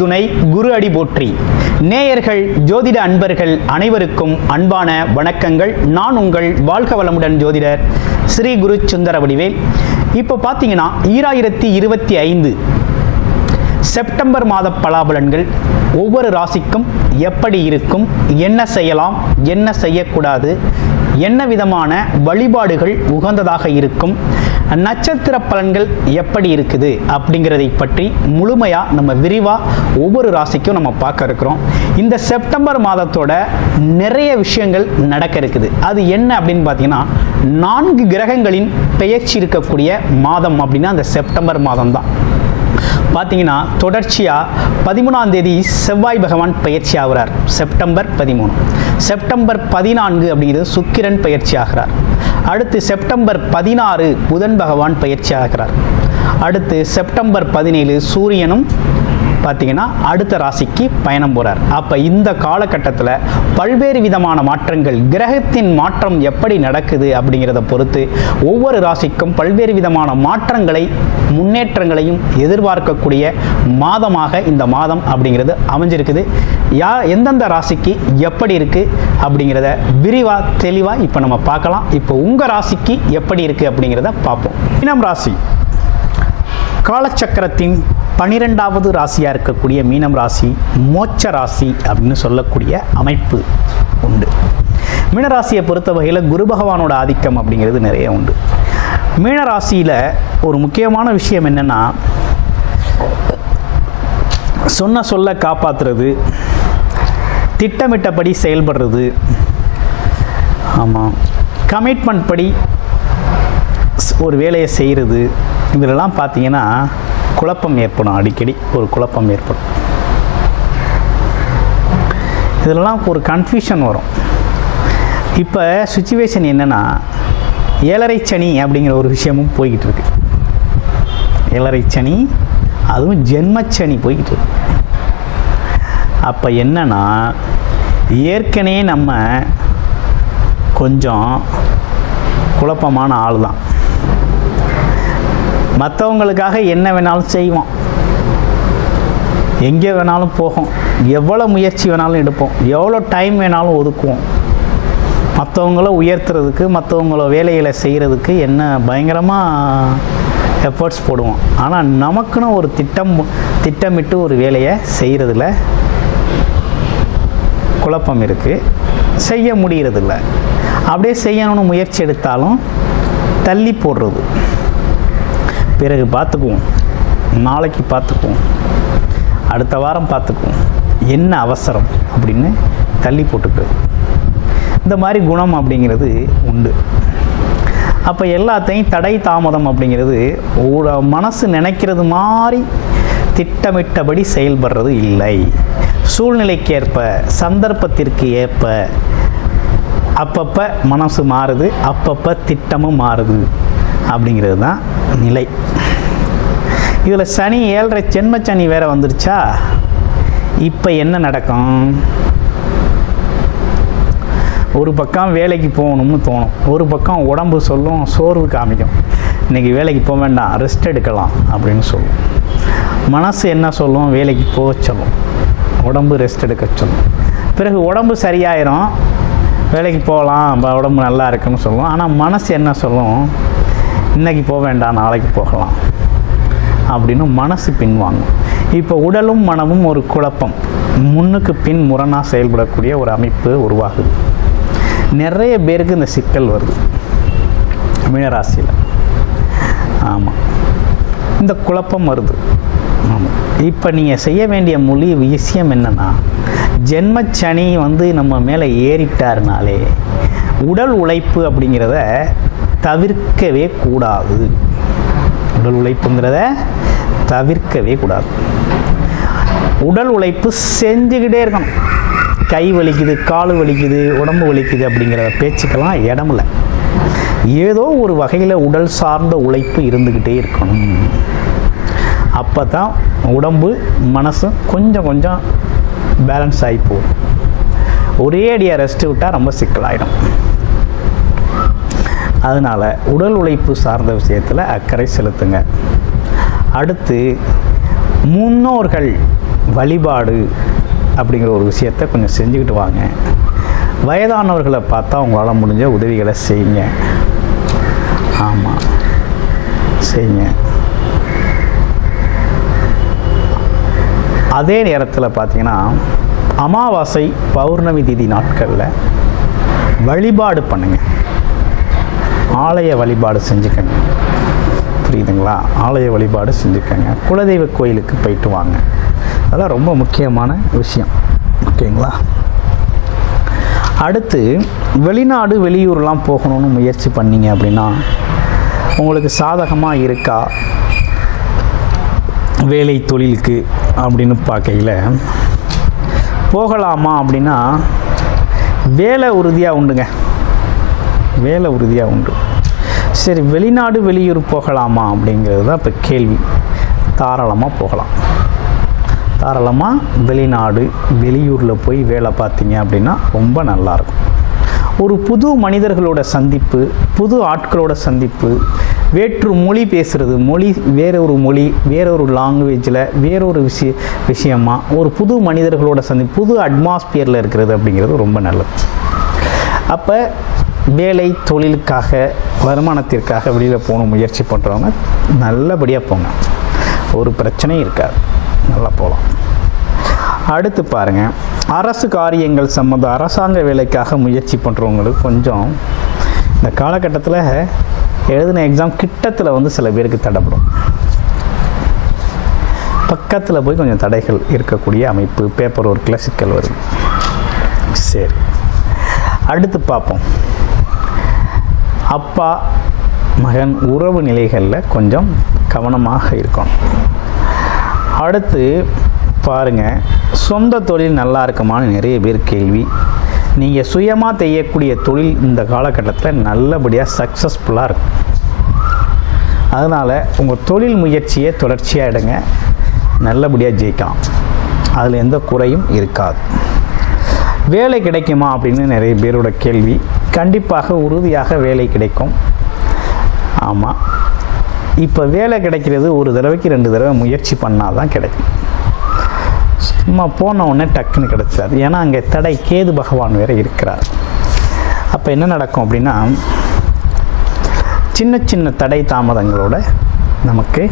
துணை குரு அடி போற்றி. நேயர்கள் ஜோதிட அன்பர்கள் அனைவருக்கும் அன்பான வணக்கங்கள். நான் உங்கள் வாழ்க வளமுடன் ஜோதிடர் ஸ்ரீ குரு சுந்தர வடிவேல். இப்போ பார்த்தீங்கன்னா 2025 செப்டம்பர் மாத பலாபலன்கள் ஒவ்வொரு ராசிக்கும் எப்படி இருக்கும், என்ன செய்யலாம், என்ன செய்யக்கூடாது, என்ன விதமான வழிபாடுகள் உகந்ததாக இருக்கும், நட்சத்திர பலன்கள் எப்படி இருக்குது அப்படிங்கிறதை பற்றி முழுமையாக நம்ம விரிவாக ஒவ்வொரு ராசிக்கும் நம்ம பார்க்க இருக்கிறோம். இந்த செப்டம்பர் மாதத்தோட நிறைய விஷயங்கள் நடக்க இருக்குது. அது என்ன அப்படின்னு பார்த்தீங்கன்னா 4 கிரகங்களின் பெயர்ச்சி இருக்கக்கூடிய மாதம் அப்படின்னா அந்த செப்டம்பர் மாதம் தான். பார்த்தீங்கன்னா தொடர்ச்சியாக 13ஆம் தேதி செவ்வாய் பகவான் பயிற்சி ஆகிறார், செப்டம்பர் 13. செப்டம்பர் 14 அப்படிங்கிறது சுக்கிரன் பயிற்சி ஆகிறார். அடுத்து செப்டம்பர் 16 புதன் பகவான் பயிற்சி ஆகிறார். அடுத்து செப்டம்பர் 17 சூரியனும் பார்த்தீங்கன்னா அடுத்த ராசிக்கு பயணம் போகிறார். அப்போ இந்த காலகட்டத்தில் பல்வேறு விதமான மாற்றங்கள், கிரகத்தின் மாற்றம் எப்படி நடக்குது அப்படிங்கிறத பொறுத்து ஒவ்வொரு ராசிக்கும் பல்வேறு விதமான மாற்றங்களை முன்னேற்றங்களையும் எதிர்பார்க்கக்கூடிய மாதமாக இந்த மாதம் அப்படிங்கிறது அமைஞ்சிருக்குது. எந்தெந்த ராசிக்கு எப்படி இருக்குது அப்படிங்கிறத விரிவாக தெளிவாக இப்போ நம்ம பார்க்கலாம். இப்போ உங்கள் ராசிக்கு எப்படி இருக்குது அப்படிங்கிறத பார்ப்போம். மீனம் ராசி காலச்சக்கரத்தின் 12வது ராசியாக இருக்கக்கூடிய மீனம் ராசி மோட்ச ராசி அப்படின்னு சொல்லக்கூடிய அமைப்பு உண்டு. மீனராசியை பொறுத்த வகையில் குரு பகவானோட ஆதிக்கம் அப்படிங்கிறது நிறைய உண்டு. மீனராசியில் ஒரு முக்கியமான விஷயம் என்னென்னா, சொல்ல காப்பாற்றுறது, திட்டமிட்டபடி செயல்படுறது, ஆமாம், கமிட்மெண்ட் படி ஒரு வேலையை செய்கிறது, இதிலெல்லாம் பார்த்தீங்கன்னா குழப்பம் ஏற்படும். அடிக்கடி ஒரு குழப்பம் ஏற்படும். இதிலெல்லாம் ஒரு கன்ஃபியூஷன் வரும். இப்போ சுச்சுவேஷன் என்னென்னா, 7.5 சனி அப்படிங்கிற ஒரு விஷயமும் போய்கிட்டு இருக்கு. 7.5 சனி, அதுவும் ஜென்மச்சனி போய்கிட்டு இருக்கு. அப்போ என்னன்னா, ஏற்கனவே நம்ம கொஞ்சம் குழப்பமான ஆள் தான். மற்றவங்களுக்காக என்ன வேணாலும் செய்வோம், எங்கே வேணாலும் போகும், எவ்வளோ முயற்சி வேணாலும் எடுப்போம், எவ்வளோ டைம் வேணாலும் ஒதுக்குவோம். மற்றவங்கள உயர்த்துறதுக்கு, மற்றவங்கள வேலைகளை செய்கிறதுக்கு என்ன பயங்கரமாக எஃபர்ட்ஸ் போடுவோம். ஆனால் நமக்குன்னு ஒரு திட்டமிட்டு ஒரு வேலையை செய்கிறதுல குழப்பம் இருக்குது, செய்ய முடிகிறதில்ல. அப்படியே செய்யணும்னு முயற்சி எடுத்தாலும் தள்ளி போடுறது, பிறகு பார்த்துக்குவோம், நாளைக்கு பார்த்துக்குவோம், அடுத்த வாரம் பார்த்துக்குவோம், என்ன அவசரம் அப்படின்னு தள்ளி போட்டுக்கிறது. இந்த மாதிரி குணம் அப்படிங்கிறது உண்டு. அப்போ எல்லாத்தையும் தடை தாமதம் அப்படிங்கிறது மனசு நினைக்கிறது மாதிரி திட்டமிட்டபடி செயல்படுறது இல்லை. சூழ்நிலைக்கேற்ப, சந்தர்ப்பத்திற்கு ஏற்ப அப்பப்போ மனசு மாறுது, அப்பப்போ திட்டமும் மாறுது அப்படிங்கிறது தான் நிலை. இதில் சனி 7.5 ஜென்மச்சனி வேறு வந்துருச்சா. இப்போ என்ன நடக்கும், ஒரு பக்கம் வேலைக்கு போகணும்னு தோணும், ஒரு பக்கம் உடம்பு சொல்லும், சோர்வு காமிக்கும், இன்றைக்கி வேலைக்கு போக வேண்டாம், ரெஸ்ட் எடுக்கலாம் அப்படின்னு சொல்லும். மனசு என்ன சொல்லும், வேலைக்கு போக சொல்லும், உடம்பு ரெஸ்ட் எடுக்க சொல்லும். பிறகு உடம்பு சரியாயிரும், வேலைக்கு போகலாம், உடம்பு நல்லா இருக்குன்னு சொல்லுவோம். ஆனால் மனசு என்ன சொல்லும், இன்றைக்கி போக வேண்டாம், நாளைக்கு போகலாம் அப்படின்னு மனசு பின்வாங்கும். இப்போ உடலும் மனமும் ஒரு குழப்பம், முன்னுக்கு பின் முரணாக செயல்படக்கூடிய ஒரு அமைப்பு உருவாகுது. நிறைய பேருக்கு இந்த சிக்கல் வருது மீனராசியில். ஆமாம், இந்த குழப்பம் வருது. ஆமாம், இப்போ நீங்கள் செய்ய வேண்டிய விஷயம் என்னென்னா, ஜென்மச்சனி நம்ம மேலே ஏறிட்டாருனாலே உடல் உழைப்பு அப்படிங்கிறத தவிர்க்கவே கூடாது. உடல் உழைப்புங்கிறத தவிர்க்கவே கூடாது. உடல் உழைப்பு செஞ்சுக்கிட்டே இருக்கணும். கை வலிக்குது, கால் வலிக்குது, உடம்பு வலிக்குது அப்படிங்கிற பேச்சுக்கெல்லாம் இடமில்ல. ஏதோ ஒரு வகையில் உடல் சார்ந்த உழைப்பு இருந்துக்கிட்டே இருக்கணும். அப்போ தான் உடம்பு மனசும் கொஞ்சம் கொஞ்சம் பேலன்ஸ் ஆகி போகும். ஒரே அடியாக ரெஸ்ட்டு விட்டால் ரொம்ப சிக்கலாயிடும். அதனால் உடல் உழைப்பு சார்ந்த விஷயத்தில் அக்கறை செலுத்துங்க. அடுத்து முன்னோர்கள் வழிபாடு அப்படிங்கிற ஒரு விஷயத்தை கொஞ்சம் செஞ்சுக்கிட்டு வாங்க. வயதானவர்களை பார்த்தா உங்களால் முடிஞ்ச உதவிகளை செய்யுங்க. ஆமாம், செய்யுங்க. அதே நேரத்தில் பார்த்தீங்கன்னா அமாவாசை பௌர்ணமி திதி நாட்களில் வழிபாடு பண்ணுங்க. ஆலய வழிபாடு செஞ்சுக்கங்க. புரியுதுங்களா? ஆலய வழிபாடு செஞ்சுக்கங்க. குலதெய்வ கோயிலுக்கு போயிட்டு வாங்க. அதெல்லாம் ரொம்ப முக்கியமான விஷயம். ஓகேங்களா? அடுத்து வெளிநாடு வெளியூர்லாம் போகணும்னு முயற்சி பண்ணீங்க அப்படின்னா உங்களுக்கு சாதகமாக இருக்கா வேலை தொழிலுக்கு அப்படின்னு பார்க்கையில் போகலாமா அப்படின்னா வேலை உறுதியாக உண்டுங்க. வேலை உறுதியாக உண்டு. சரி, வெளிநாடு வெளியூர் போகலாமா அப்படிங்கிறது தான் இப்போ கேள்வி. தாராளமாக போகலாம். தாராளமாக வெளிநாடு வெளியூரில் போய் வேலை பார்த்தீங்க அப்படின்னா ரொம்ப நல்லாயிருக்கும். ஒரு புது மனிதர்களோட சந்திப்பு, புது ஆட்களோட சந்திப்பு, வேற்று மொழி பேசுகிறது, வேற ஒரு லாங்குவேஜில் வேறொரு விஷயமா ஒரு புது மனிதர்களோட சந்திப்பு, புது அட்மாஸ்பியரில் இருக்கிறது அப்படிங்கிறது ரொம்ப நல்லது. அப்போ வேலை தொழிலுக்காக வருமானத்திற்காக வெளியில் போகணும் முயற்சி பண்ணுறவங்க நல்லபடியாக போங்க. ஒரு பிரச்சனையும் இருக்காது. நல்லா போகலாம். அடுத்து பாருங்கள், அரசு காரியங்கள் சம்மந்த அரசாங்க வேலைக்காக முயற்சி பண்ணுறவங்களுக்கு கொஞ்சம் இந்த காலகட்டத்தில் எழுதின எக்ஸாம் கிட்டத்தில் சில பேருக்கு தடைப்படும். பக்கத்தில் போய் கொஞ்சம் தடைகள் இருக்கக்கூடிய அமைப்பு, பேப்பர் ஒர்க்கில் சிக்கல் வருது. சரி, அடுத்து பார்ப்போம். அப்பா மகன் உறவு நிலைகளில் கொஞ்சம் கவனமாக இருக்கணும். அடுத்து பாருங்கள், சொந்த தொழில் நல்லா இருக்குமான்னு நிறைய பேர் கேள்வி. நீங்கள் சுயமாக செய்யக்கூடிய தொழில் இந்த காலகட்டத்தில் நல்லபடியாக சக்ஸஸ்ஃபுல்லாக இருக்கும். அதனால் உங்கள் தொழில் முயற்சியை தொடர்ச்சியாக எடுங்க. நல்லபடியாக ஜெயிக்கலாம். அதில் எந்த குறையும் இருக்காது. வேலை கிடைக்குமா அப்படின்னு நிறைய பேரோட கேள்வி. கண்டிப்பாக உறுதியாக வேலை கிடைக்கும். ஆமாம், இப்போ வேலை கிடைக்கிறது ஒரு தடவைக்கு 2 தடவை முயற்சி பண்ணால் தான் கிடைக்கும். சும்மா போன உடனே டக்குன்னு கிடைச்சாது. ஏன்னா அங்கே தடை கேது பகவான் வேறு இருக்கிறார். அப்போ என்ன நடக்கும் அப்படின்னா சின்ன சின்ன தடை தாமதங்களோட நமக்கு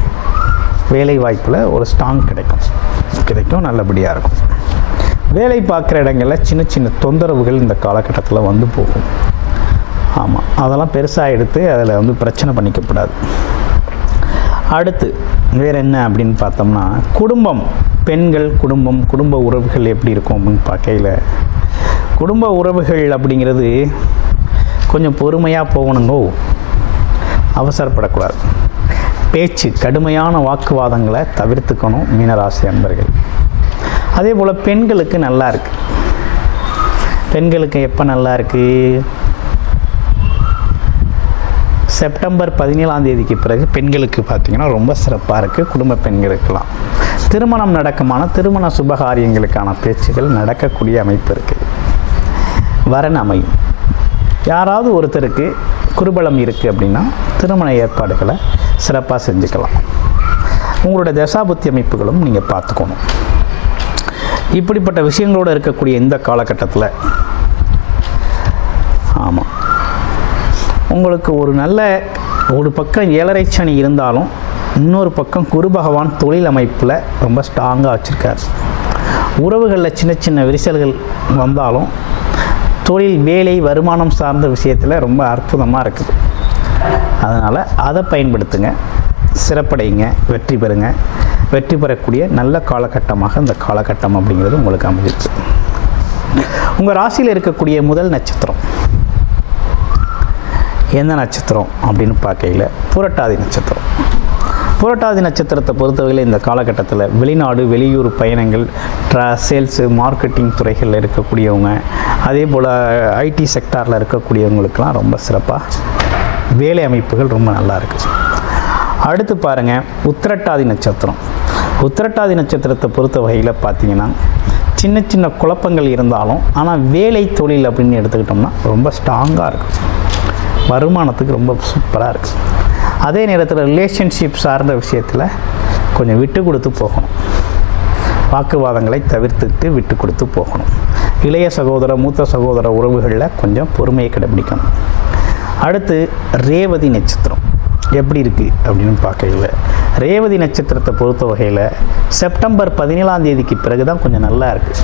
வேலை வாய்ப்பில் ஒரு ஸ்ட்ராங் கிடைக்கும். நல்லபடியாக இருக்கும். வேலை பார்க்குற இடங்களில் சின்ன சின்ன தொந்தரவுகள் இந்த காலகட்டத்தில் வந்து போகும். ஆமாம், அதெல்லாம் பெருசாக எடுத்து அதில் பிரச்சனை பண்ணிக்கப்படாது. அடுத்து வேறு என்ன அப்படின்னு பார்த்தோம்னா குடும்பம், பெண்கள் குடும்ப உறவுகள் எப்படி இருக்கும் அப்படின்னு பார்க்கையில் குடும்ப உறவுகள் அப்படிங்கிறது கொஞ்சம் பொறுமையாக போகணுங்கோ. அவசரப்படக்கூடாது. பேச்சு, கடுமையான வாக்குவாதங்களை தவிர்த்துக்கணும் மீனராசி அன்பர்கள். அதே போல் பெண்களுக்கு நல்லா இருக்குது. பெண்களுக்கு எப்போ நல்லா இருக்குது? செப்டம்பர் 17 பிறகு பெண்களுக்கு பார்த்திங்கன்னா ரொம்ப சிறப்பாக இருக்குது. குடும்ப பெண்களுக்கெல்லாம் திருமணம் நடக்குமான திருமண சுபகாரியங்களுக்கான பேச்சுகள் நடக்கக்கூடிய அமைப்பு இருக்குது. வரன் அமையும். யாராவது ஒருத்தருக்கு குருபலம் இருக்குது அப்படின்னா திருமண ஏற்பாடுகளை சிறப்பாக செஞ்சுக்கலாம். உங்களோட தசாபுத்தி அமைப்புகளும் நீங்கள் பார்த்துக்கணும். இப்படிப்பட்ட விஷயங்களோடு இருக்கக்கூடிய இந்த காலகட்டத்தில் ஆமாம், உங்களுக்கு ஒரு பக்கம் 7.5 சனி இருந்தாலும் இன்னொரு பக்கம் குரு பகவான் தொழில் அமைப்பில் ரொம்ப ஸ்ட்ராங்காக வச்சுருக்கார். உறவுகளில் சின்ன சின்ன விரிசல்கள் வந்தாலும் தொழில், வேலை, வருமானம் சார்ந்த விஷயத்தில் ரொம்ப அற்புதமாக இருக்குது. அதனால் அதை பயன்படுத்துங்க. சிறப்படையுங்க. வெற்றி பெறுங்க. வெற்றி பெறக்கூடிய நல்ல காலகட்டமாக இந்த காலகட்டம் அப்படிங்கிறது உங்களுக்கு அமைஞ்சிருக்கு. உங்கள் ராசியில் இருக்கக்கூடிய முதல் நட்சத்திரம் எந்த நட்சத்திரம் அப்படின்னு பார்க்கையில் புரட்டாதி நட்சத்திரம். புரட்டாதி நட்சத்திரத்தை பொறுத்தவரையில் இந்த காலகட்டத்தில் வெளிநாடு வெளியூர் பயணங்கள், சேல்ஸு, மார்க்கெட்டிங் துறைகளில் இருக்கக்கூடியவங்க, அதே போல் ஐடி செக்டாரில் இருக்கக்கூடியவங்களுக்கெல்லாம் ரொம்ப சிறப்பாக வேலை அமைப்புகள் ரொம்ப நல்லா இருக்குது. அடுத்து பாருங்கள், உத்திரட்டாதி நட்சத்திரம். உத்திரட்டாதி நட்சத்திரத்தை பொறுத்த வகையில் பார்த்திங்கன்னா சின்ன சின்ன குழப்பங்கள் இருந்தாலும் ஆனால் வேலை தொழில் அப்படின்னு எடுத்துக்கிட்டோம்னா ரொம்ப ஸ்ட்ராங்காக இருக்கும். வருமானத்துக்கு ரொம்ப சூப்பராக இருக்குது. அதே நேரத்தில் ரிலேஷன்ஷிப் சார்ந்த விஷயத்தில் கொஞ்சம் விட்டு கொடுத்து போகணும். வாக்குவாதங்களை தவிர்த்துட்டு விட்டு கொடுத்து போகணும். இளைய சகோதர மூத்த சகோதர உறவுகளில் கொஞ்சம் பொறுமையை கடைபிடிக்கணும். அடுத்து ரேவதி நட்சத்திரம் எப்படி இருக்குது அப்படின்னு பார்க்கல. ரேவதி நட்சத்திரத்தை பொறுத்த வகையில் செப்டம்பர் 17ஆம் தேதிக்கு பிறகு தான் கொஞ்சம் நல்லா இருக்குது.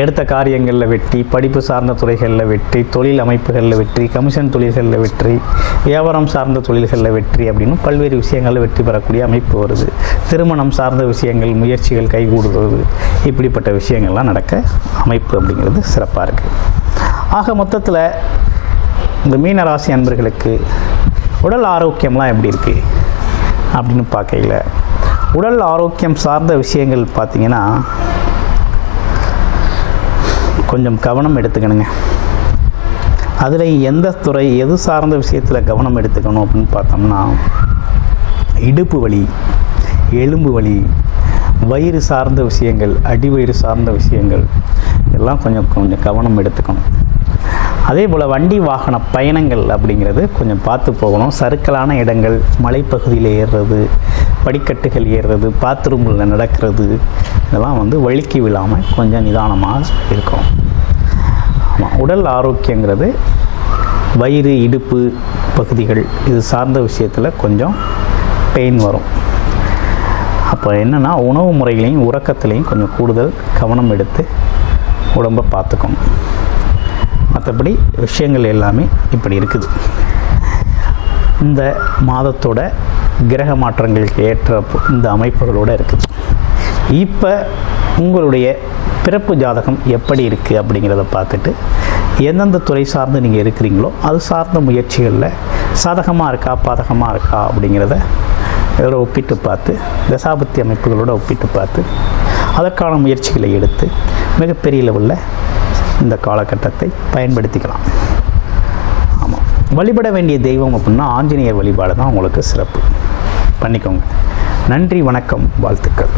எடுத்த காரியங்களில் வெற்றி, படிப்பு சார்ந்த துறைகளில் வெற்றி, தொழில் அமைப்புகளில் வெற்றி, கமிஷன் தொழில்களில் வெற்றி, வியாபாரம் சார்ந்த தொழில்களில் வெற்றி அப்படின்னு பல்வேறு விஷயங்களில் வெற்றி பெறக்கூடிய அமைப்பு வருது. திருமணம் சார்ந்த விஷயங்கள், முயற்சிகள் கைகூடுவது, இப்படிப்பட்ட விஷயங்கள்லாம் நடக்க அமைப்பு அப்படிங்கிறது சிறப்பாக இருக்குது. ஆக மொத்தத்தில் இந்த மீனராசி அன்பர்களுக்கு உடல் ஆரோக்கியம்லாம் எப்படி இருக்குது அப்படின்னு பார்க்கையில், உடல் ஆரோக்கியம் சார்ந்த விஷயங்கள் பார்த்திங்கன்னா கொஞ்சம் கவனம் எடுத்துக்கணுங்க. அதில் எந்த துறை எது சார்ந்த விஷயத்தில் கவனம் எடுத்துக்கணும் அப்படின்னு பார்த்தோம்னா, இடுப்பு வலி, எலும்பு வலி, வயிறு சார்ந்த விஷயங்கள், அடிவயிறு சார்ந்த விஷயங்கள் எல்லாம் கொஞ்சம் கவனம் எடுத்துக்கணும். அதே போல் வண்டி வாகன பயணங்கள் அப்படிங்கிறது கொஞ்சம் பார்த்து போகணும். சறுக்கலான இடங்கள், மலைப்பகுதியில் ஏறுறது, படிக்கட்டுகள் ஏறுறது, பாத்ரூமில் நடக்கிறது, இதெல்லாம் வழுக்கி விழாமல் கொஞ்சம் நிதானமாக இருக்கும். ஆமாம், உடல் ஆரோக்கியங்கிறது வயிறு, இடுப்பு பகுதிகள் இது சார்ந்த விஷயத்தில் கொஞ்சம் பெயின் வரும். அப்போ என்னென்னா, உணவு முறைகளையும் உறக்கத்துலேயும் கொஞ்சம் கூடுதல் கவனம் எடுத்து உடம்பை பார்த்துக்கணும். மற்றபடி விஷயங்கள் எல்லாமே இப்படி இருக்குது. இந்த மாதத்தோட கிரக மாற்றங்களுக்கு ஏற்ற இந்த அமைப்புகளோடு இருக்குது. இப்போ உங்களுடைய பிறப்பு ஜாதகம் எப்படி இருக்குது அப்படிங்கிறத பார்த்துட்டு எந்தெந்த துறை சார்ந்து நீங்கள் இருக்கிறீங்களோ அது சார்ந்த முயற்சிகளில் சாதகமாக இருக்கா பாதகமாக இருக்கா அப்படிங்கிறத இதோட ஒப்பிட்டு பார்த்து, தசாபத்தி அமைப்புகளோடு ஒப்பிட்டு பார்த்து அதற்கான முயற்சிகளை எடுத்து மிகப்பெரிய லெவலில் இந்த காலகட்டத்தை பயன்படுத்திக்கலாம். ஆமாம், வழிபட வேண்டிய தெய்வம் அப்படின்னா ஆஞ்சநேயர் வழிபாடு தான் உங்களுக்கு சிறப்பு. பண்ணிக்கோங்க. நன்றி, வணக்கம், வாழ்த்துக்கள்.